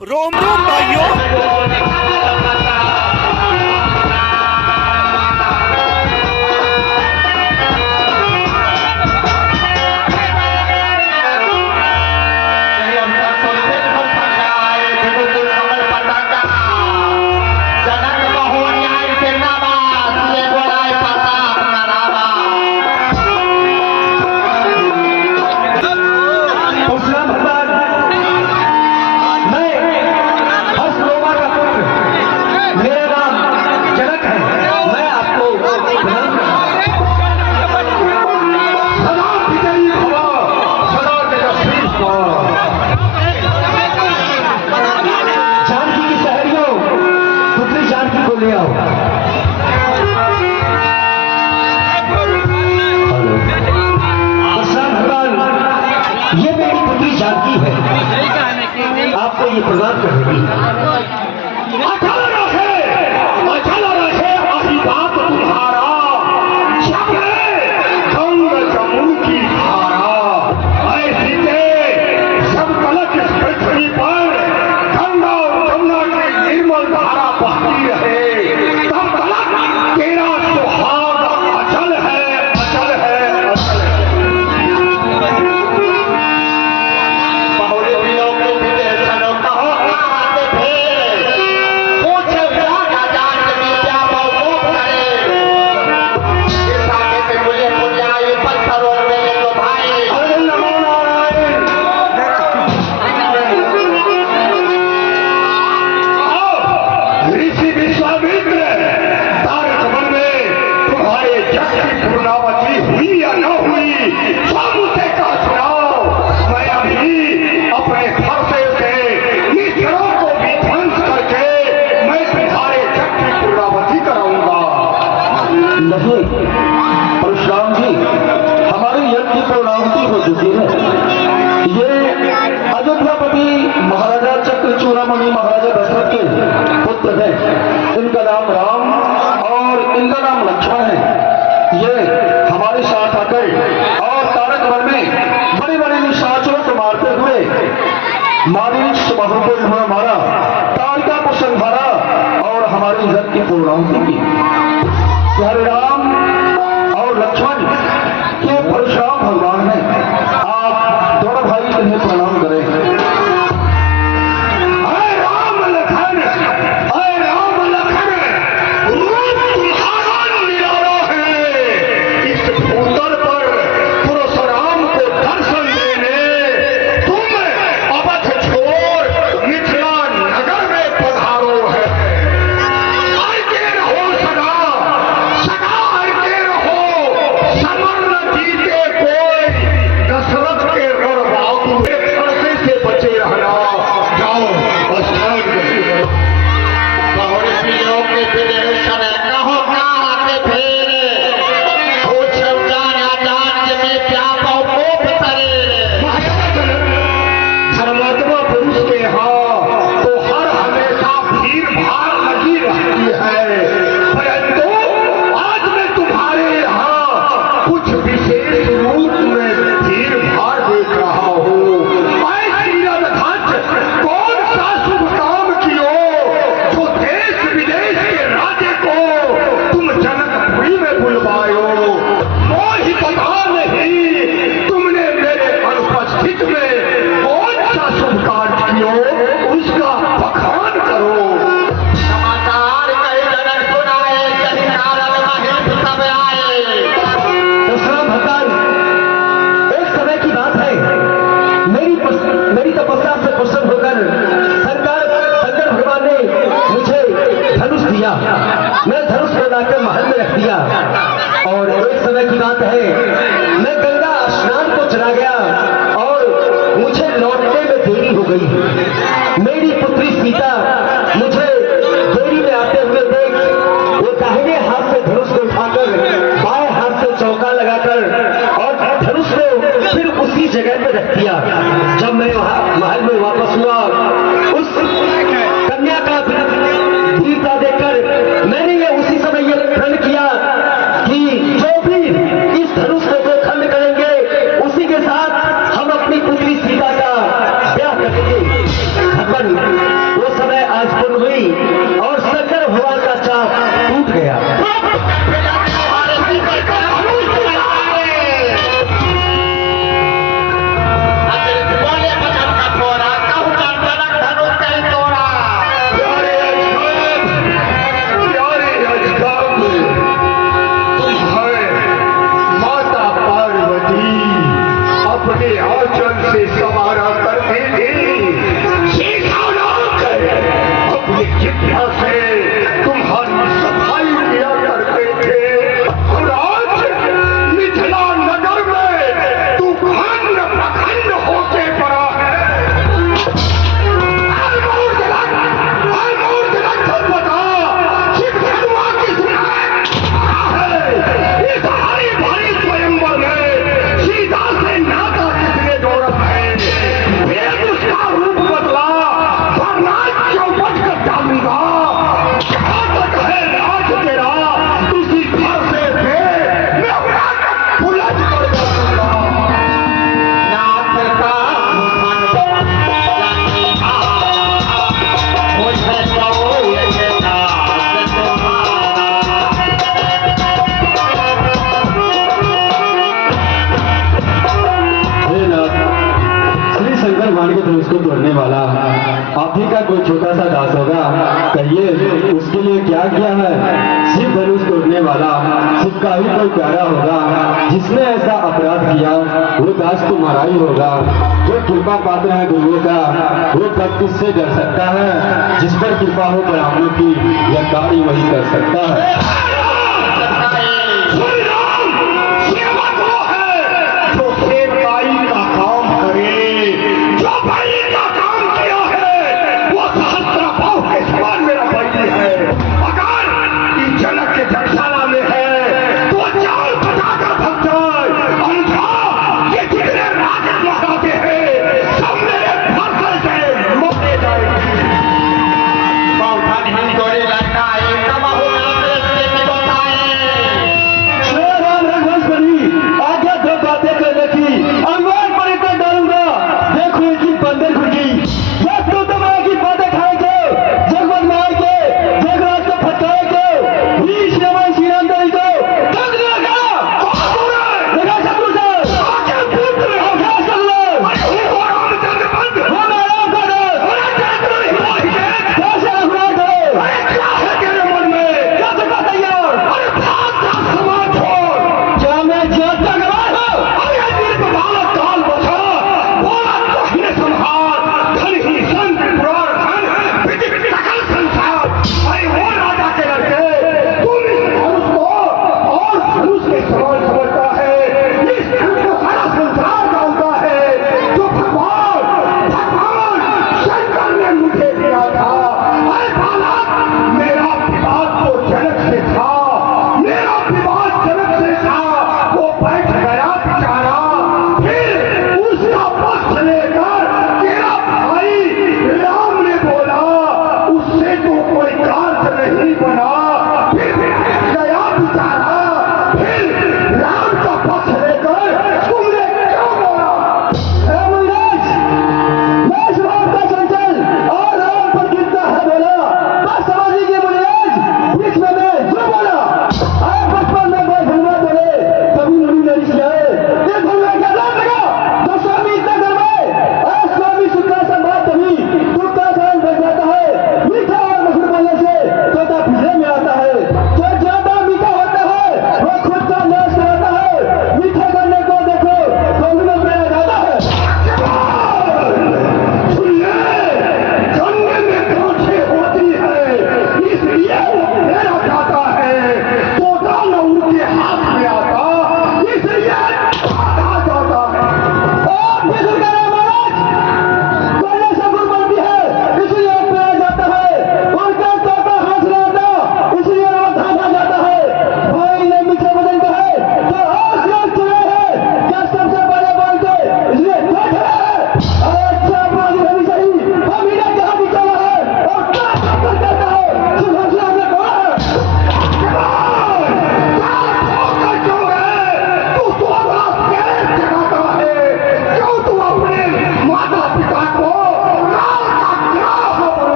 रोम रोम भाइयों। ये मेरी पुत्री जानकी है, आपको ये प्रदान करेगी। आशीर्वाद तुम्हारा जब गंग जमुन की धारा, ऐसी सब कलश इस पृथ्वी पर गंगा और जमुना की निर्मल धारा बहती रहे, तब तलक तेरा सुहाग अचल है, अचल है, अचल है। नहीं परशुराम जी, हमारी यज्ञ की पूर्णाहुति हो चुकी है। ये अयोध्यापति महाराजा चक्रचूड़ामणि महाराजा दशरथ के पुत्र हैं। इनका नाम राम और इनका नाम लक्ष्मण है। ये हमारे साथ आकर और तारक वन में बड़े बड़े निशाचरों को मारते हुए मारीच बाहु को इन्होंने मारा, तारिका को संहारा और हमारी यज्ञ की पूर्णाहुति की। हरे राम और लक्ष्मण ये परशुराम भगवान हैं। आप दोनों भाई इन्हें प्रणाम करें। अरे राम लखन, अरे राम लखन, रूप तुम्हारा निराला है। इस भूतल पर परशुराम को दर्शन देने तुम अवध छोड़ मिथिला नगर में पधारो है। मेरी तपस्या से प्रसन्न होकर शंकर भगवान ने मुझे धनुष दिया। मैं धनुष बनाकर महल में रख दिया और एक समय की बात है, मैं गंगा स्नान को चला गया और मुझे लौटने में देरी हो गई। मेरी पुत्री सीता मुझे देरी में आते हुए देख वो दाहिने हाथ से धनुष को उठाकर बाएं हाथ से चौका लगाकर और धनुष को फिर उसी जगह पे रख दिया। जब मैं महल में वापस हुआ, उस कन्या का वीरता देखकर मैंने ये उसी समय ये प्रण किया कि जो भी इस धनुष को जो खंड करेंगे उसी के साथ हम अपनी पुत्री सीता का ब्याह करेंगे। भगवान आवाज पूर्ण हुई और शंकर भगवान का चाप टूट गया। उसको तोड़ने वाला आप ही का कोई छोटा सा दास होगा, कहिए उसके लिए क्या किया है? शिव धनुष तोड़ने वाला शिव का ही कोई प्यारा होगा, जिसने ऐसा अपराध किया वो दास तुम्हारा ही होगा। जो कृपा पात्र है गुरुओं का वो कब किससे डर सकता है? जिस पर कृपा हो ब्राह्मणों की यह कार्य वही कर सकता है।